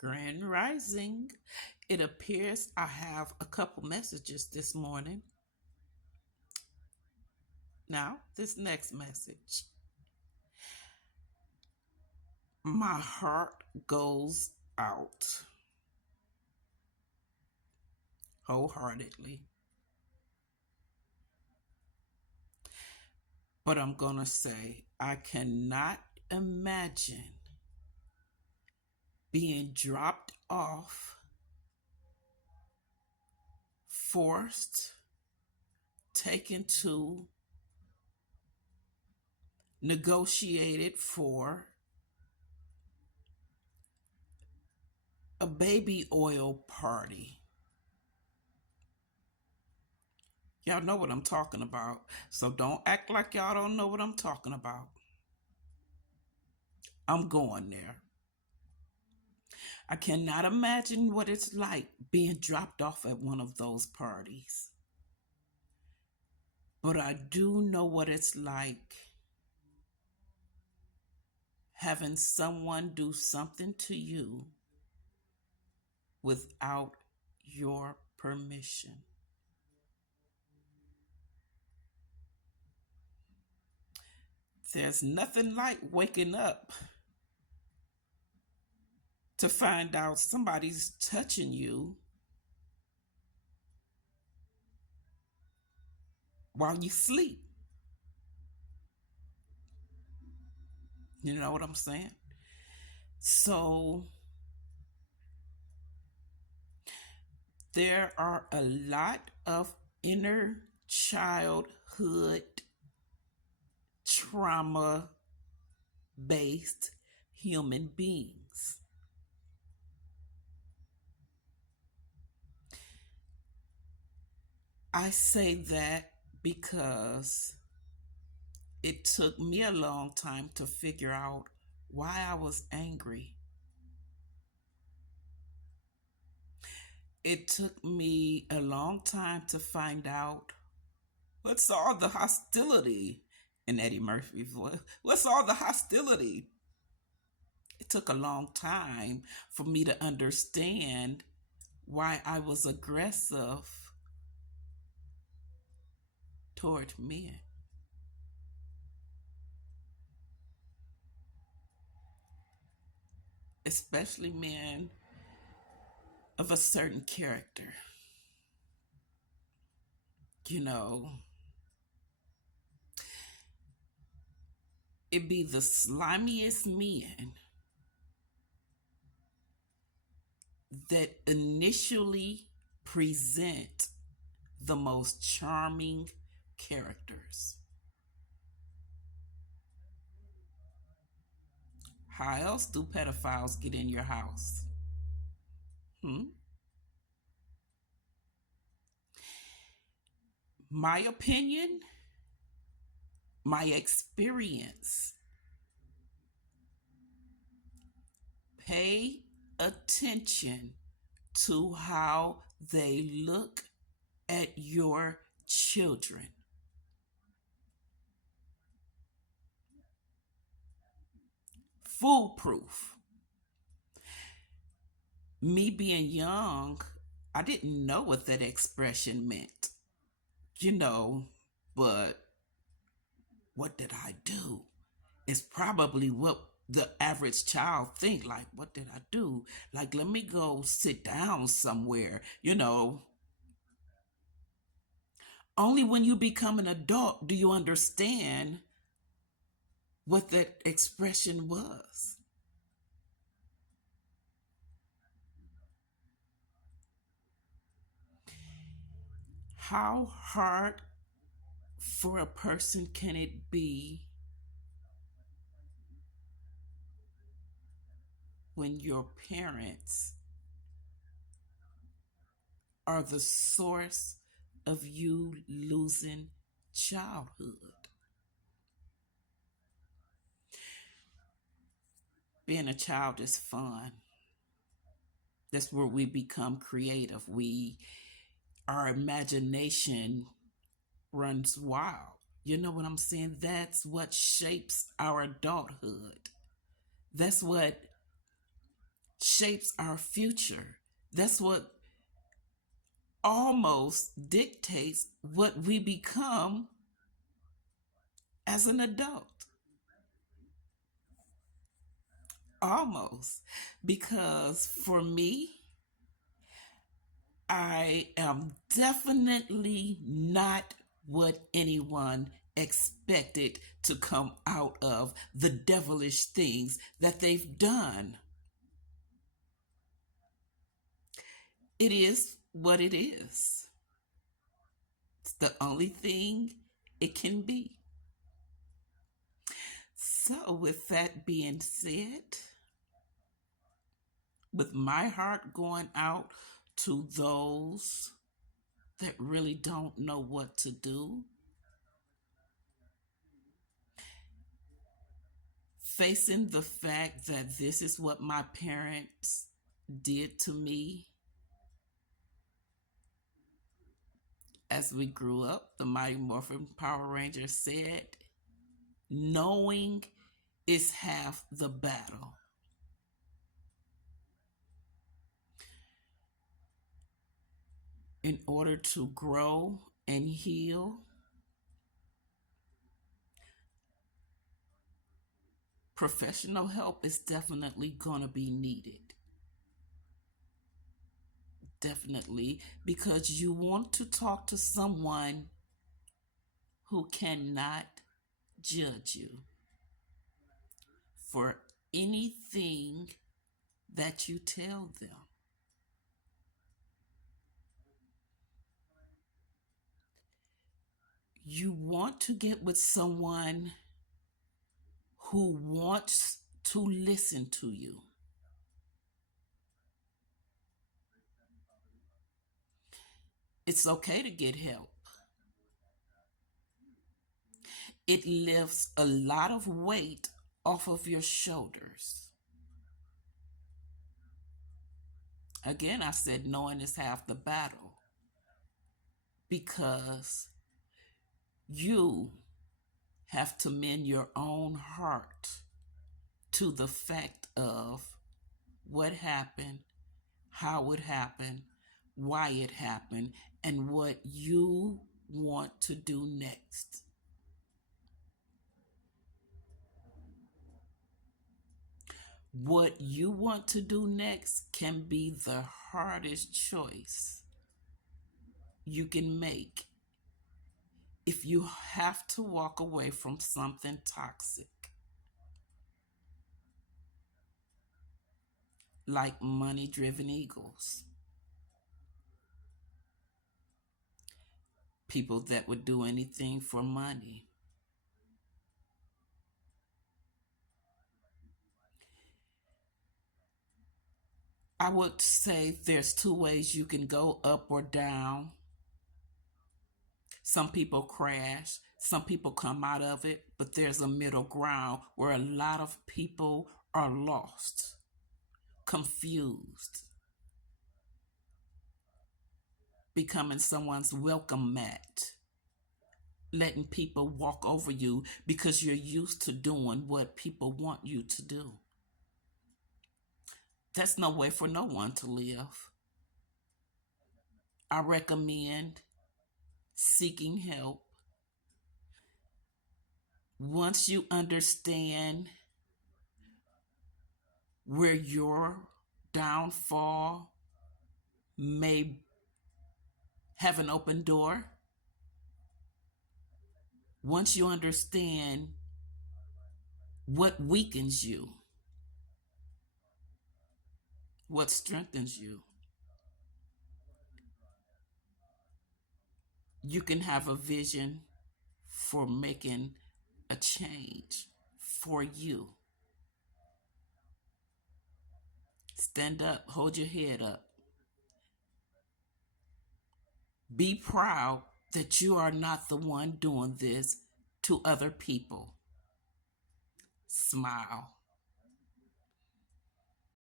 Grand Rising. It appears I have a couple messages this morning. Now, this next message. My heart goes out wholeheartedly. But I'm going to say, I cannot imagine being dropped off, forced, taken to, negotiated for a baby oil party. Y'all know what I'm talking about. So don't act like y'all don't know what I'm talking about. I'm going there. I cannot imagine what it's like being dropped off at one of those parties. But I do know what it's like having someone do something to you without your permission. There's nothing like waking up to find out somebody's touching you while you sleep. You know what I'm saying? So there are a lot of inner childhood trauma based human beings. I say that because it took me a long time to figure out why I was angry. It took me a long time to find out what's all the hostility in Eddie Murphy's voice. What's all the hostility? It took a long time for me to understand why I was aggressive toward men. Especially men of a certain character. You know, it be the slimiest men that initially present the most charming characters. How else do pedophiles get in your house? My opinion, my experience. Pay attention to how they look at your children. Foolproof. Me being young, I didn't know what that expression meant, but what did I do? It's probably what the average child think. Like, what did I do? Like, let me go sit down somewhere. Only when you become an adult do you understand what that expression was. How hard for a person can it be when your parents are the source of you losing childhood? Being a child is fun. That's where we become creative. Our imagination runs wild. You know what I'm saying? That's what shapes our adulthood. That's what shapes our future. That's what almost dictates what we become as an adult. Almost. Because for me, I am definitely not what anyone expected to come out of the devilish things that they've done. It is what it is. It's the only thing it can be. So, with that being said, with my heart going out to those that really don't know what to do, facing the fact that this is what my parents did to me as we grew up, the Mighty Morphin Power Ranger said, knowing is half the battle. In order to grow and heal, professional help is definitely going to be needed. Definitely, because you want to talk to someone who cannot judge you for anything that you tell them. You want to get with someone who wants to listen to you. It's okay to get help. It lifts a lot of weight off of your shoulders. Again, I said knowing is half the battle, because you have to mend your own heart to the fact of what happened, how it happened, why it happened, and what you want to do next. What you want to do next can be the hardest choice you can make if you have to walk away from something toxic, like money-driven egos. People that would do anything for money. I would say there's two ways you can go, up or down. Some people crash, some people come out of it, but there's a middle ground where a lot of people are lost, confused, becoming someone's welcome mat, letting people walk over you because you're used to doing what people want you to do. That's no way for no one to live. I recommend seeking help. Once you understand where your downfall may have an open door, once you understand what weakens you, what strengthens you, you can have a vision for making a change for you. Stand up, hold your head up. Be proud that you are not the one doing this to other people. Smile.